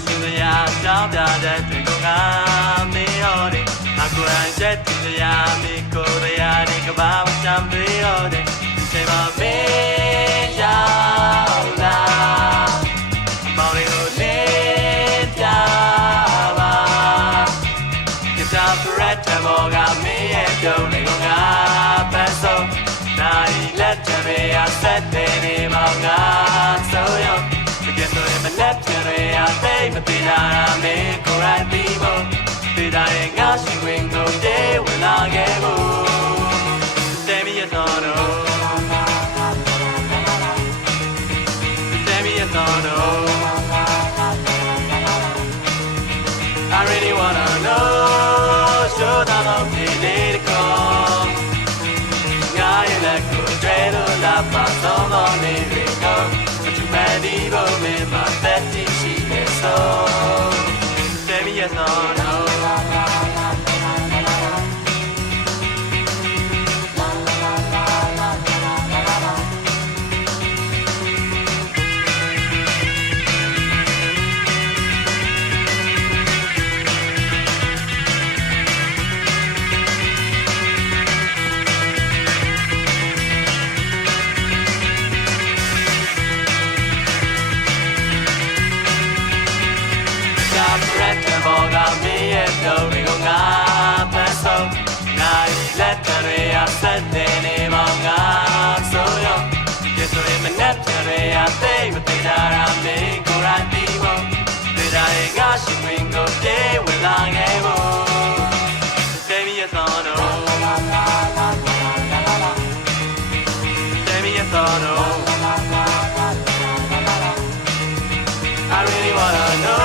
ရှိစရာကြောင်းပြတဲ့တွေကိုငါမေးရောတယ်ငါကိုယ်တိုင်ချက်တည်စရာမေးကိုယ်တရားတွေကဘာမှချမ်းပြေရောတယ်ဒီချိန်မှာမေးရောက်လာမောင်လေးကိုနေပြပါဒီချာဖရက်တမောကမေးရဲ့ပြုံးလေးကိုငါပတ်ဆုံးနိုင်လက်တမေးအဆက်တဲ့နေမောင်ငါဆိုရောမလက်ချင်ရတဲ့မသိတာမင်းကိုယ်တိုင်ပြီးဖို့ဒီတိုင်းငါရှိဝင်ကိုတည်းဝင်လာခဲ့ဖို့တယ်မီရတော့တော့တယ်မီရတော့တော့ I really wanna know show that I'm feeling cold ငါရဲ့လက်ကိုတည်းလို့လာပါတော့တော့နေပြီတော့Many women, my Betty, she is so. Tell me yes or no. Don't we go nga paso nai let the ya set de ne ma nga so yo ye so ye manat de ya te ma te da ra me ko ra ti mo te da ye nga shi wing go de we la nge mo tell me yes or no tell me yes or no I really wanna know